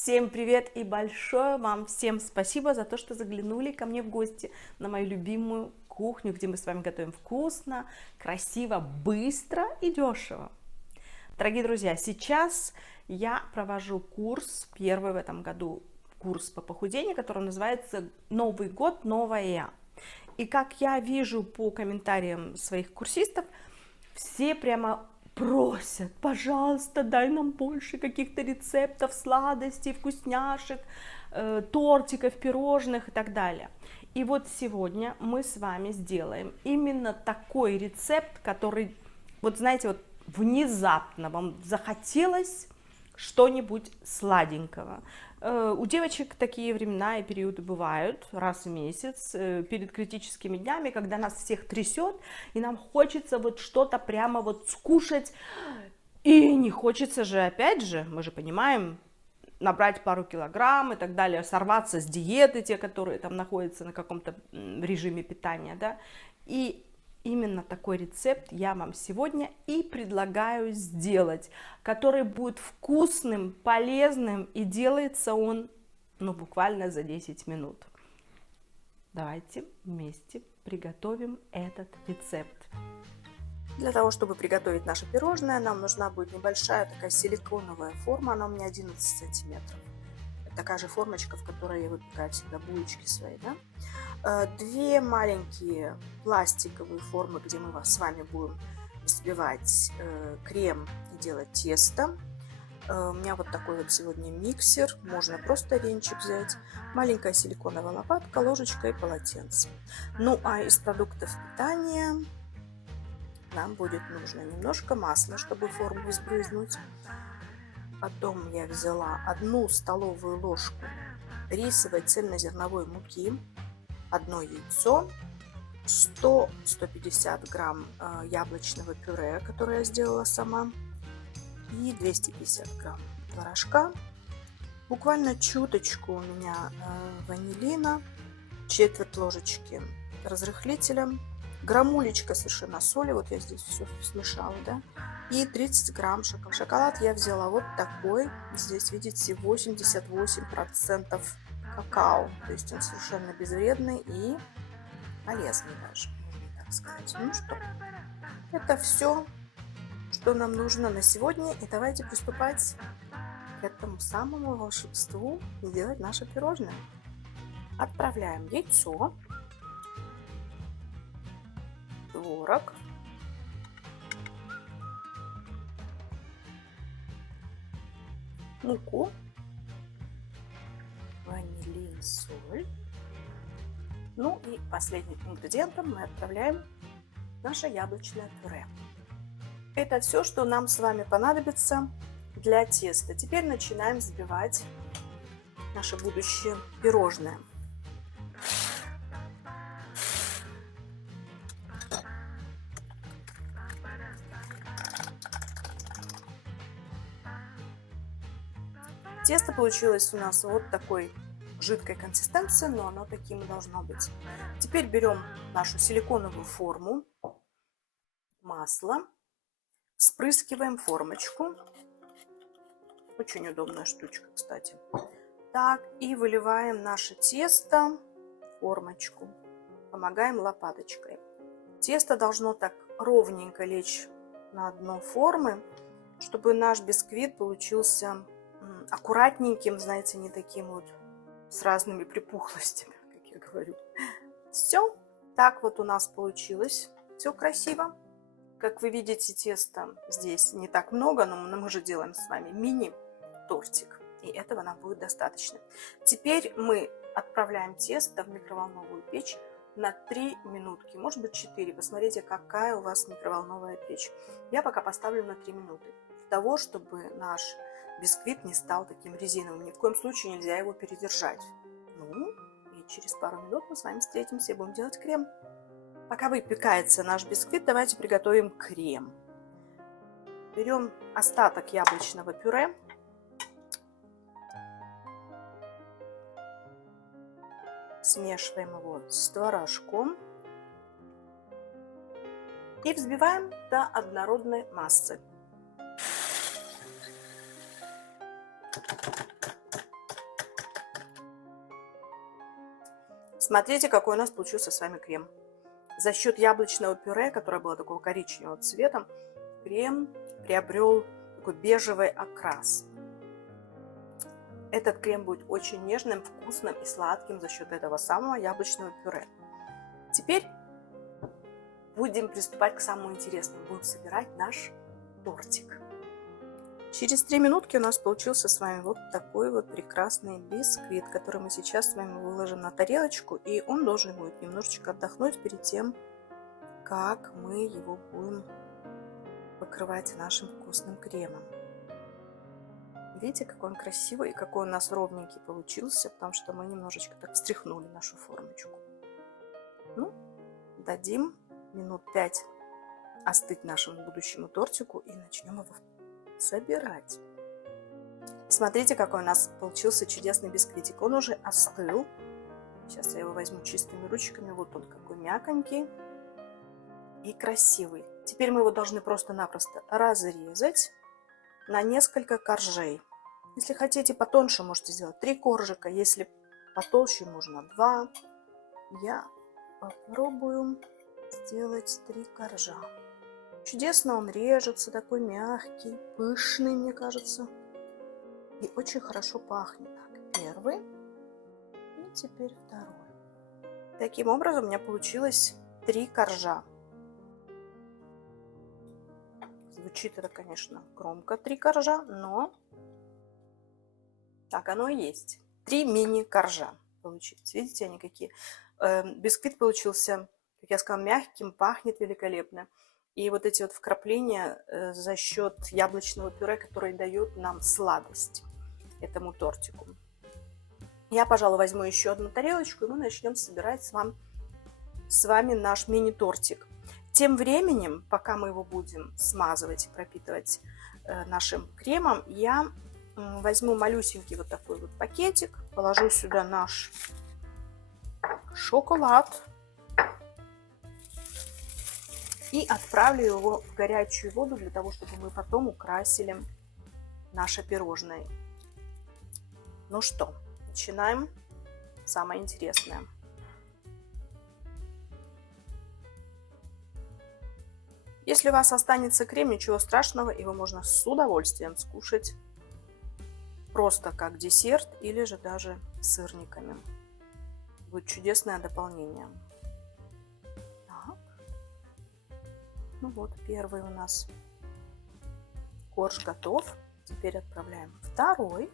Всем привет и большое вам всем спасибо за то, что заглянули ко мне в гости на мою любимую кухню, где мы с вами готовим вкусно, красиво, быстро и дешево. Дорогие друзья, сейчас я провожу курс, первый в этом году курс по похудению, который называется «Новый год, новая я». И как я вижу по комментариям своих курсистов, все прямо просят: пожалуйста, дай нам больше каких-то рецептов, сладостей, вкусняшек, тортиков, пирожных и так далее. И вот сегодня мы с вами сделаем именно такой рецепт, который, вот знаете, вот внезапно вам захотелось что-нибудь сладенького. У девочек такие времена и периоды бывают раз в месяц, перед критическими днями, когда нас всех трясет, и нам хочется вот что-то прямо вот скушать, и не хочется же, опять же, мы же понимаем, набрать пару килограмм и так далее, сорваться с диеты, те, которые там находятся на каком-то режиме питания, да, и именно такой рецепт я вам сегодня и предлагаю сделать, который будет вкусным, полезным, и делается он, ну, буквально за 10 минут. Давайте вместе приготовим этот рецепт. Для того, чтобы приготовить наше пирожное, нам нужна будет небольшая такая силиконовая форма, она у меня 11 сантиметров. Это такая же формочка, в которой я выпекаю всегда булочки свои, да? Две маленькие пластиковые формы, где мы с вами будем взбивать крем и делать тесто. У меня вот такой вот сегодня миксер, можно просто венчик взять, маленькая силиконовая лопатка, ложечка и полотенце. Ну а из продуктов питания нам будет нужно немножко масла, чтобы форму сбрызнуть. Потом я взяла 1 столовую ложку рисовой цельнозерновой муки, 1 яйцо, 100-150 грамм яблочного пюре, которое я сделала сама, и 250 грамм творожка, буквально чуточку у меня ванилина, четверть ложечки разрыхлителя, граммулечка совершенно соли, вот я здесь все смешала, да, и 30 грамм шоколада. Шоколад я взяла вот такой, здесь видите 88% какао, то есть он совершенно безвредный и полезный даже, можно так сказать. Ну что, это все, что нам нужно на сегодня, и давайте приступать к этому самому волшебству и делать наше пирожное. Отправляем яйцо, творог, муку, ванилин, соль. Ну и последним ингредиентом мы отправляем наше яблочное пюре. Это все, что нам с вами понадобится для теста. Теперь начинаем взбивать наше будущее пирожное. Тесто получилось у нас вот такой жидкой консистенции, но оно таким и должно быть. Теперь берем нашу силиконовую форму, масло, вспрыскиваем формочку. Очень удобная штучка, кстати. Так, и выливаем наше тесто в формочку. Помогаем лопаточкой. Тесто должно так ровненько лечь на дно формы, чтобы наш бисквит получился аккуратненьким, знаете, не таким вот с разными припухлостями, как я говорю. Все, так вот у нас получилось. Все красиво. Как вы видите, теста здесь не так много, но мы же делаем с вами мини-тортик, и этого нам будет достаточно. Теперь мы отправляем тесто в микроволновую печь на 3 минутки, может быть 4. Посмотрите, какая у вас микроволновая печь. Я пока поставлю на 3 минуты. Для того, чтобы наш бисквит не стал таким резиновым. Ни в коем случае нельзя его передержать. Ну, и через пару минут мы с вами встретимся и будем делать крем. Пока выпекается наш бисквит, давайте приготовим крем. Берем остаток яблочного пюре. Смешиваем его с творожком. И взбиваем до однородной массы. Смотрите, какой у нас получился с вами крем. За счет яблочного пюре, которое было такого коричневого цвета, крем приобрел такой бежевый окрас. Этот крем будет очень нежным, вкусным и сладким за счет этого самого яблочного пюре. Теперь будем приступать к самому интересному. Будем собирать наш тортик. Через 3 минутки у нас получился с вами вот такой вот прекрасный бисквит, который мы сейчас с вами выложим на тарелочку. И он должен будет немножечко отдохнуть перед тем, как мы его будем покрывать нашим вкусным кремом. Видите, какой он красивый и какой он у нас ровненький получился, потому что мы немножечко так встряхнули нашу формочку. Ну, дадим минут 5 остыть нашему будущему тортику и начнем его собирать. Смотрите, какой у нас получился чудесный бисквитик. Он уже остыл. Сейчас я его возьму чистыми ручками. Вот он какой мяконький и красивый. Теперь мы его должны просто-напросто разрезать на несколько коржей. Если хотите потоньше, можете сделать 3 коржика. Если потолще, можно 2. Я попробую сделать 3 коржа. Чудесно он режется, такой мягкий, пышный, мне кажется. И очень хорошо пахнет. Так, первый. И теперь второй. Таким образом у меня получилось 3 коржа. Звучит это, конечно, громко, 3 коржа, но так оно и есть. 3 мини-коржа получились. Видите, они какие? Бисквит получился, как я сказала, мягким, пахнет великолепно. И вот эти вот вкрапления за счет яблочного пюре, который дает нам сладость этому тортику. Я, пожалуй, возьму еще одну тарелочку, и мы начнем собирать с вами наш мини-тортик. Тем временем, пока мы его будем смазывать и пропитывать нашим кремом, я возьму малюсенький вот такой вот пакетик, положу сюда наш шоколад и отправлю его в горячую воду для того, чтобы мы потом украсили наше пирожное. Ну что, начинаем самое интересное. Если у вас останется крем, ничего страшного, его можно с удовольствием скушать просто как десерт или же даже с сырниками. Будет чудесное дополнение. Так. Ну вот, первый у нас корж готов. Теперь отправляем второй.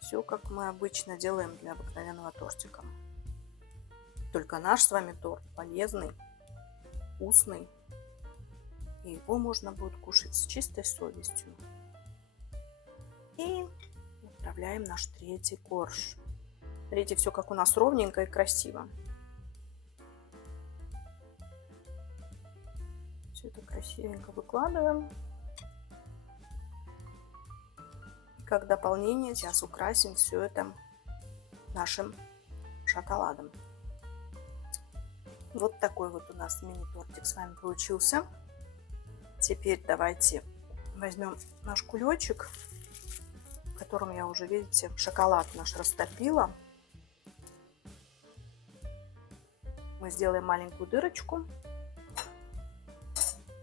Все, как мы обычно делаем для обыкновенного тортика. Только наш с вами торт полезный, вкусный, и его можно будет кушать с чистой совестью. И отправляем наш третий корж. Смотрите, все как у нас ровненько и красиво. Все это красивенько выкладываем. И как дополнение сейчас украсим все это нашим шоколадом. Вот такой вот у нас мини-тортик с вами получился. Теперь давайте возьмем наш кулечек, в котором я уже, видите, шоколад наш растопила. Мы сделаем маленькую дырочку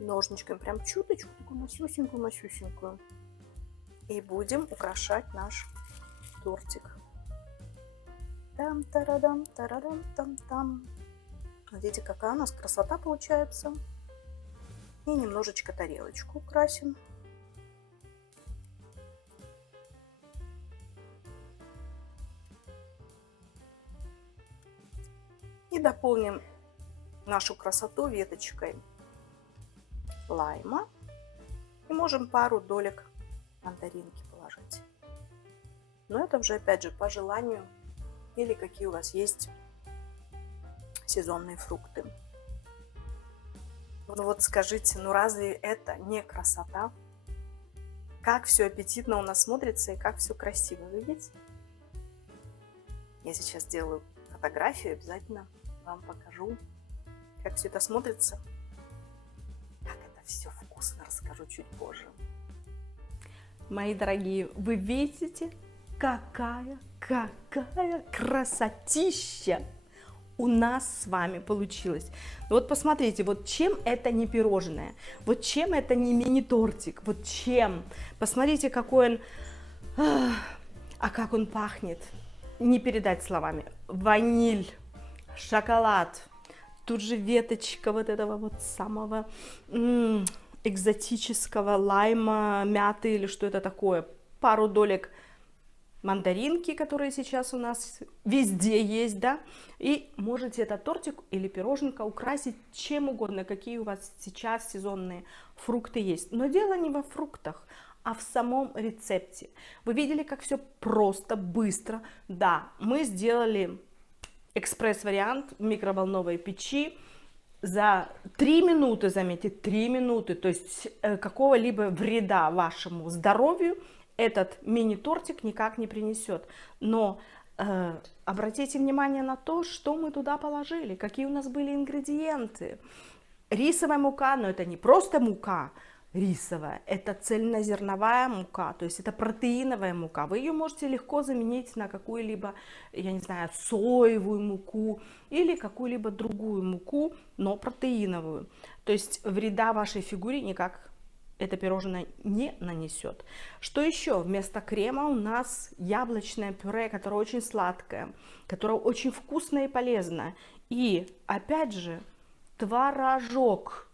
ножничком, прям чуточку, такую масюсенькую-масюсенькую. И будем украшать наш тортик. Там-тарадам, тарадам, там-там. Видите, какая у нас красота получается. И немножечко тарелочку украсим. И дополним нашу красоту веточкой лайма. И можем пару долек мандаринки положить. Но это уже, опять же, по желанию или какие у вас есть сезонные фрукты. Ну вот скажите, ну разве это не красота? Как все аппетитно у нас смотрится и как все красиво, видите? Я сейчас сделаю фотографию, обязательно вам покажу, как все это смотрится. Как это все вкусно, расскажу чуть позже. Мои дорогие, вы видите, какая какая красотища у нас с вами получилось. Вот посмотрите, вот чем это не пирожное, вот чем это не мини-тортик, вот чем. Посмотрите, какой он, а как он пахнет, не передать словами. Ваниль, шоколад, тут же веточка вот этого вот самого экзотического лайма, мяты или что это такое, пару долек мандаринки, которые сейчас у нас везде есть, да, и можете этот тортик или пироженка украсить чем угодно, какие у вас сейчас сезонные фрукты есть. Но дело не во фруктах, а в самом рецепте. Вы видели, как все просто, быстро. Да, мы сделали экспресс-вариант в микроволновой печи за 3 минуты, заметьте, 3 минуты, то есть какого-либо вреда вашему здоровью этот мини-тортик никак не принесет. Но обратите внимание на то, что мы туда положили, какие у нас были ингредиенты. Рисовая мука, но это не просто мука рисовая, это цельнозерновая мука, то есть это протеиновая мука. Вы ее можете легко заменить на какую-либо, я не знаю, соевую муку или какую-либо другую муку, но протеиновую. То есть вреда вашей фигуре никак это пирожное не нанесет. Что еще? Вместо крема у нас яблочное пюре, которое очень сладкое, которое очень вкусное и полезное. И опять же творожок.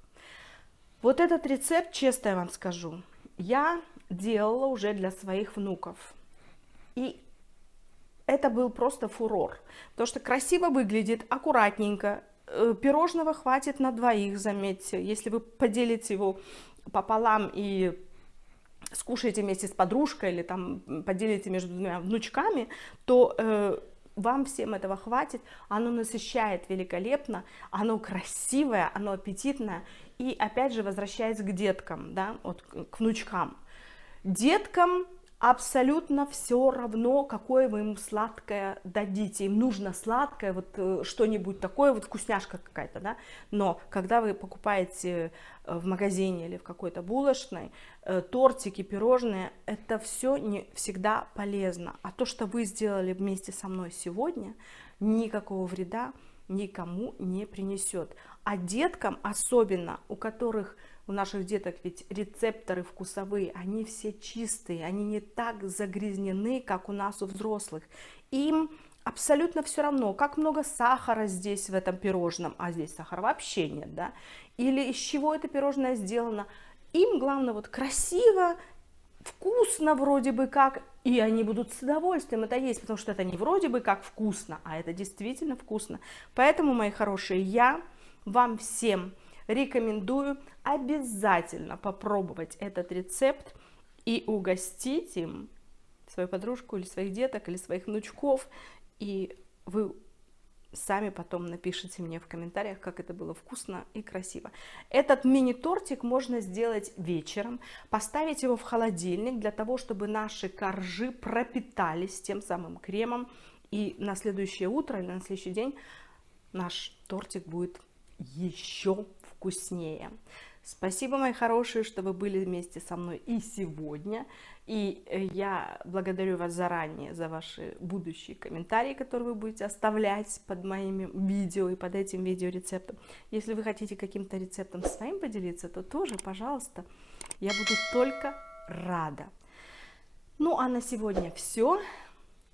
Вот этот рецепт, честно я вам скажу, я делала уже для своих внуков. И это был просто фурор. Потому что красиво выглядит, аккуратненько. Пирожного хватит на двоих, заметьте. Если вы поделите его пополам и скушаете вместе с подружкой или там поделите между двумя внучками, то вам всем этого хватит. Оно насыщает великолепно, оно красивое, оно аппетитное. И опять же, возвращаясь к деткам, да, вот к внучкам. Деткам абсолютно все равно, какое вы им сладкое дадите. Им нужно сладкое, вот что-нибудь такое, вот вкусняшка какая-то, да. Но когда вы покупаете в магазине или в какой-то булочной тортики, пирожные, это все не всегда полезно. А то, что вы сделали вместе со мной сегодня, никакого вреда никому не принесет. А деткам особенно, у наших деток ведь рецепторы вкусовые, они все чистые, они не так загрязнены, как у нас у взрослых. Им абсолютно все равно, как много сахара здесь в этом пирожном, а здесь сахара вообще нет, да, или из чего это пирожное сделано. Им главное вот красиво, вкусно вроде бы как, и они будут с удовольствием это есть, потому что это не вроде бы как вкусно, а это действительно вкусно. Поэтому, мои хорошие, я вам всем рекомендую обязательно попробовать этот рецепт и угостить им свою подружку или своих деток, или своих внучков, и вы сами потом напишите мне в комментариях, как это было вкусно и красиво. Этот мини-тортик можно сделать вечером, поставить его в холодильник для того, чтобы наши коржи пропитались тем самым кремом, и на следующее утро или на следующий день наш тортик будет еще вкуснее. Спасибо, мои хорошие, что вы были вместе со мной и сегодня. И я благодарю вас заранее за ваши будущие комментарии, которые вы будете оставлять под моими видео и под этим видеорецептом. Если вы хотите каким-то рецептом своим поделиться, то тоже, пожалуйста, я буду только рада. Ну, а на сегодня все.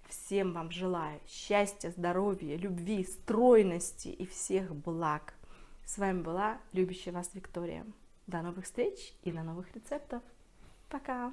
Всем вам желаю счастья, здоровья, любви, стройности и всех благ. С вами была любящая вас Виктория. До новых встреч и до новых рецептов. Пока!